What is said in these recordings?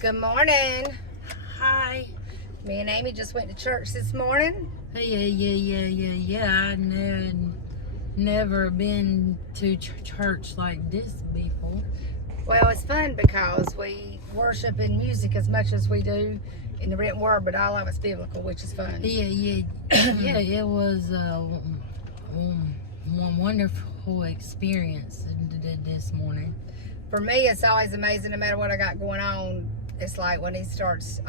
Good morning. Hi. Me and Amy just went to church this morning. Yeah. Never been to church like this before. Well, it's fun because we worship in music as much as we do in the written word, but all of it's biblical, which is fun. Yeah. It was one wonderful experience this morning. For me, it's always amazing. No matter what I got going on, it's like when he starts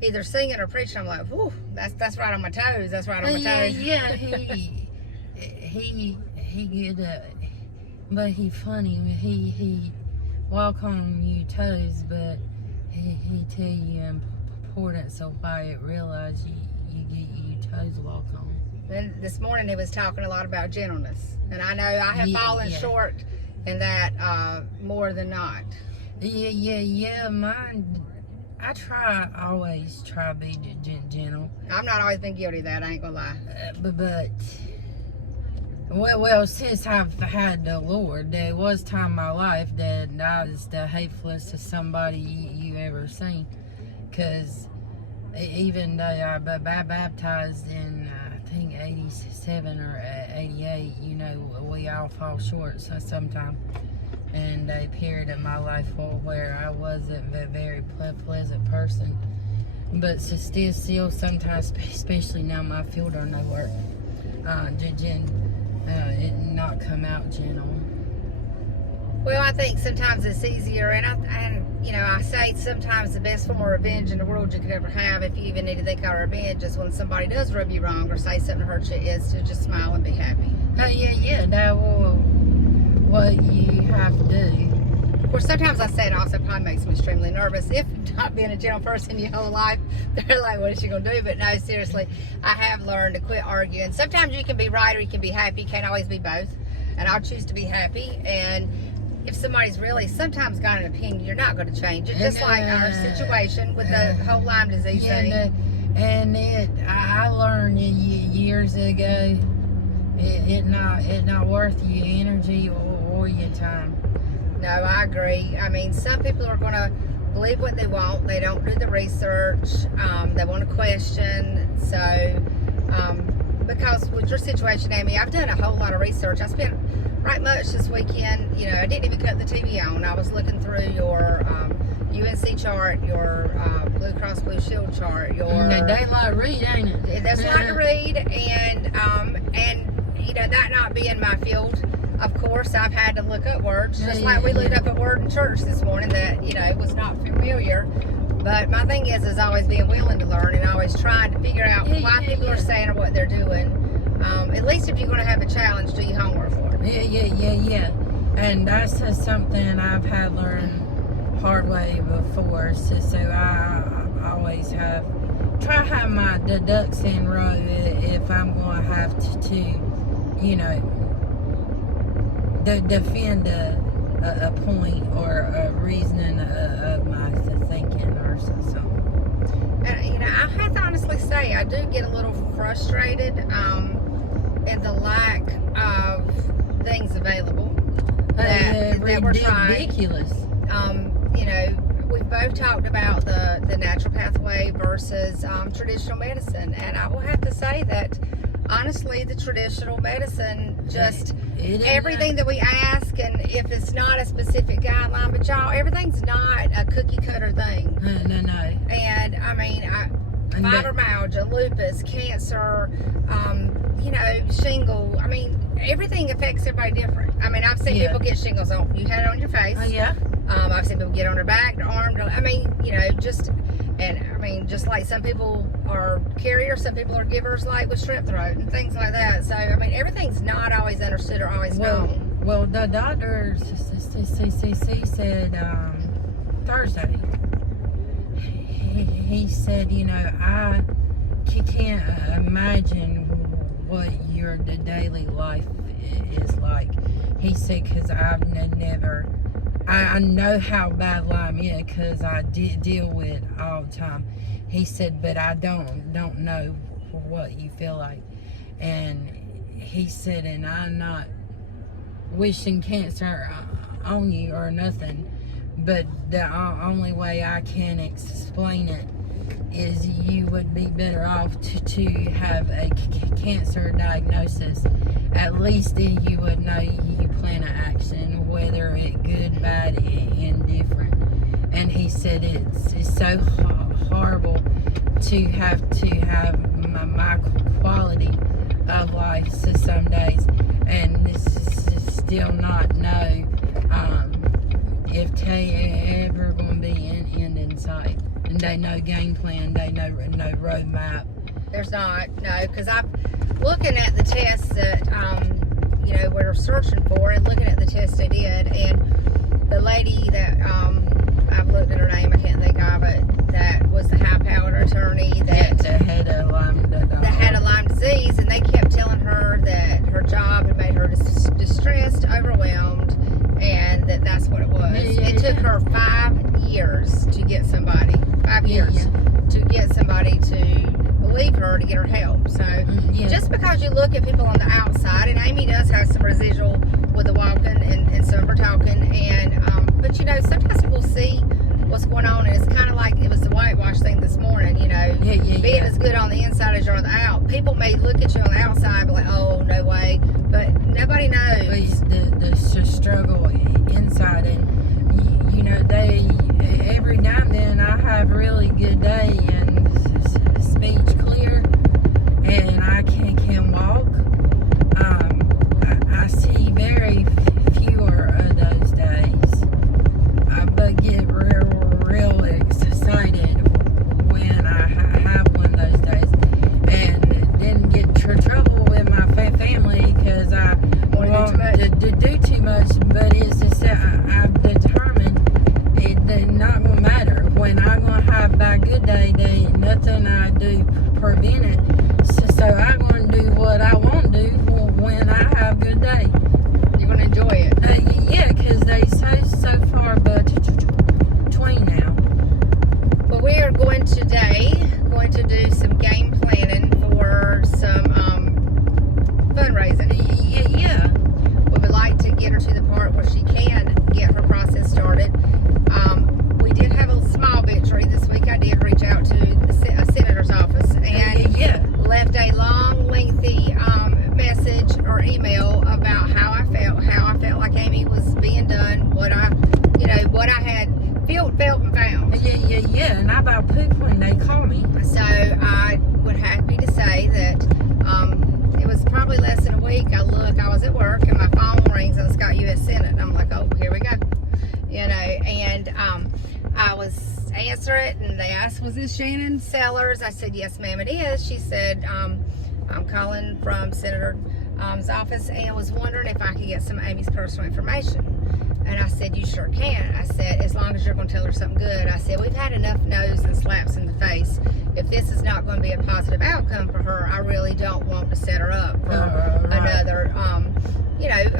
either singing or preaching, I'm like, whew, that's right on my toes. That's right on my toes. Yeah. He get but he funny. He walk on your toes, but he tell you importance of why it realize you get your toes walked on. And this morning he was talking a lot about gentleness, and I know I have fallen short in that more than not. Yeah. Mine. I always try to be gentle. I've not always been guilty of that. I ain't gonna lie. But well, since I've had the Lord, there was time in my life that I was the hatefulest to somebody you ever seen. Cause even though I baptized in I think 87 or 88, you know, we all fall short sometimes. And a period of my life where I wasn't a very pleasant person, but still sometimes, especially now my field or no work, it not come out gentle. Well, I think sometimes it's easier, and you know, I say sometimes the best form of revenge in the world you could ever have, if you even need to think of revenge, is when somebody does rub you wrong or say something to hurt you, is to just smile and be happy. Yeah. That what you have to do. Of course, sometimes I say it also probably makes me extremely nervous. If not being a gentle person your whole life, they're like, what is she going to do? But no, seriously, I have learned to quit arguing. Sometimes you can be right or you can be happy. You can't always be both. And I'll choose to be happy. And if somebody's really sometimes got an opinion, you're not going to change it. Just like our situation with the whole Lyme disease thing. I learned years ago, it not worth your energy or your time. No, I agree. I mean, some people are going to believe what they want. They don't do the research. They want to question. So, because with your situation, Amy, I've done a whole lot of research. I spent right much this weekend. You know, I didn't even cut the TV on. I was looking through your UNC chart, your Blue Cross Blue Shield chart, your... They like read, ain't it? There's a lot to read, and you know, that not being my field, of course, I've had to look up words, just like we looked up a word in church this morning that, you know, was not familiar. But my thing is always being willing to learn and always trying to figure out why people are saying or what they're doing. At least if you're going to have a challenge, do your homework for it. Yeah. And that's just something I've had learned hard way before. So I always have try to have my ducks in a row if I'm going to have to you know, defend a point or a reasoning of my thinking or something. And, you know, I have to honestly say I do get a little frustrated in the lack of things available that we're trying. Ridiculous. You know, we've both talked about the natural pathway versus traditional medicine, and I will have to say that honestly, the traditional medicine, just everything that we ask, and if it's not a specific guideline, but y'all, everything's not a cookie cutter thing. No. And I mean, fibromyalgia, lupus, cancer, you know, shingle. I mean, everything affects everybody different. I mean, I've seen people get shingles on. You had it on your face. Oh yeah. I've seen people get on their back, their arm. I mean, you know, just like some people are carriers, some people are givers, like with strep throat and things like that. So, I mean, everything's not always understood or always known. Well, the doctor said Thursday, he said, you know, I can't imagine what your daily life is like. He said, because I've never... I know how bad Lyme is because I deal with it all the time. He said, but I don't know what you feel like. And he said, and I'm not wishing cancer on you or nothing, but the only way I can explain it is you would be better off to have a cancer diagnosis. At least then you would know you plan an action, whether it good, bad, indifferent. And he said it's so horrible to have my quality of life so some days, and still not know if they ever going to be end in sight. And they know game plan, they know no roadmap. There's not, no, because I'm looking at the tests that, you know, we're searching for, and looking at the tests they did, and the lady that, I've looked at her name, I can't think of it, that was the high-powered attorney that had a Lyme disease, and they kept telling her that her job had made her distressed, overwhelmed, and that's what it was. It took her 5 years to get somebody, 5 years, to get somebody to believe her, to get her help. So just because you look at people on the outside, and Amy does have some residual with the walking and some of her talking, and but you know, sometimes we'll see what's going on, and it's kind of like it was the whitewash thing this morning, you know, being as good on the inside as you're on the out. People may look at you on the outside and be like, oh, no way, but nobody knows the struggle inside. And you know, they every now and then I have a really good day and speech clear, and I can walk. I see very fewer of those days, but get real excited when I have one of those days, and then get trouble with my family because I want to do too much. But it's just that I've determined it's not gonna matter. When I'm gonna have that good day, there ain't nothing I do prevent it. So I'm gonna do what I want to do when I have a good day. You're gonna enjoy it. Yeah, because they so far between now. Well, we are going to do some game planning for some fundraising. Yeah. We would like to get her to the part where she can get her process started. We did have a small victory this week. I did reach out to the senator's office and left a long, lengthy message or email about how I felt like Amy was being done, what I had felt and found. Yeah, and I about pooped when they called me. So I would happy to say that it was probably less than a week. I was at work and my phone rings on the Scott U.S. Senate, and I'm like, oh, here we go. You know, and I was answering it, and they asked, was this Shannon Sellers? I said, yes, ma'am, it is. She said, I'm calling from Senator's office and was wondering if I could get some of Amy's personal information. And I said, you sure can. I said, as long as you're going to tell her something good. I said, we've had enough no's and slaps in the face. If this is not going to be a positive outcome for her, I really don't want to set her up for another,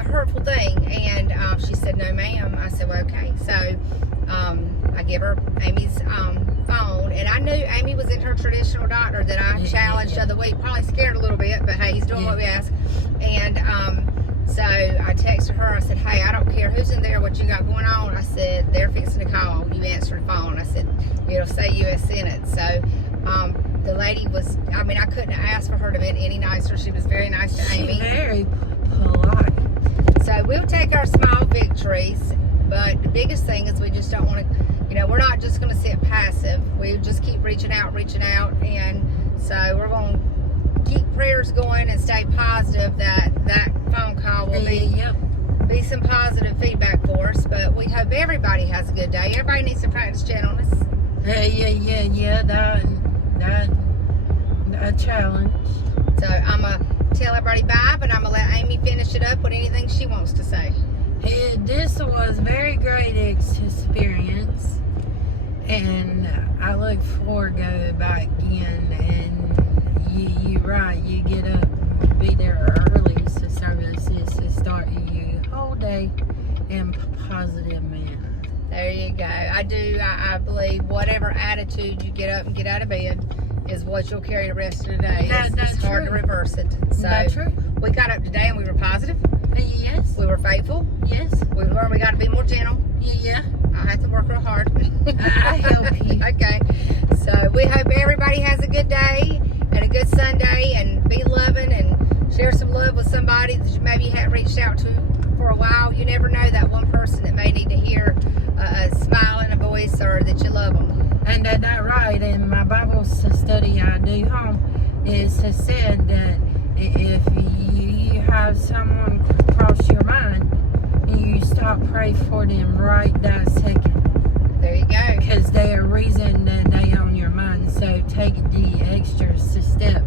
hurtful thing. And she said, no, ma'am. I said, well, okay. So I give her Amy's phone. And I knew Amy was in her traditional doctor that I challenged the other week. Probably scared a little bit, but hey, he's doing what we asked. And so I texted her. I said, hey, I don't care who's in there, what you got going on. I said, they're fixing to call. You answer the phone. I said, it'll say U.S. Senate. So the lady was, I couldn't have asked for her to be any nicer. She was very nice to Amy. She's very polite. So we'll take our small victories, but the biggest thing is we just don't want to, we're not just going to sit passive. We just keep reaching out, and so we're going to keep prayers going and stay positive that phone call will be some positive feedback for us. But we hope everybody has a good day. Everybody needs to practice gentleness. Yeah, that a challenge. So I'm going to tell everybody bye, but I'm going to let Amy finish it up with anything she wants to say. This was a very great experience, and I look forward to go back in. And you're right, you get up, be there early, so services to start your whole day in a positive manner. There you go. I believe whatever attitude you get up and get out of bed is what you'll carry the rest of the day. It's hard to reverse it. So that's true. We got up today and we were positive. Yes. We were faithful. Yes. We learned we got to be more gentle. Yeah. I have to work real hard. I help you. Okay. So we hope everybody has a good day and a good Sunday, and be loving and share some love with somebody that you maybe hadn't reached out to for a while. You never know, that one person that may need to hear a smile and a voice, or that you love them. And that right, in my Bible study I do home, it said that if you have someone cross your mind, you stop pray for them right that second. There you go. Because they are reason that they on your mind. So take the extra step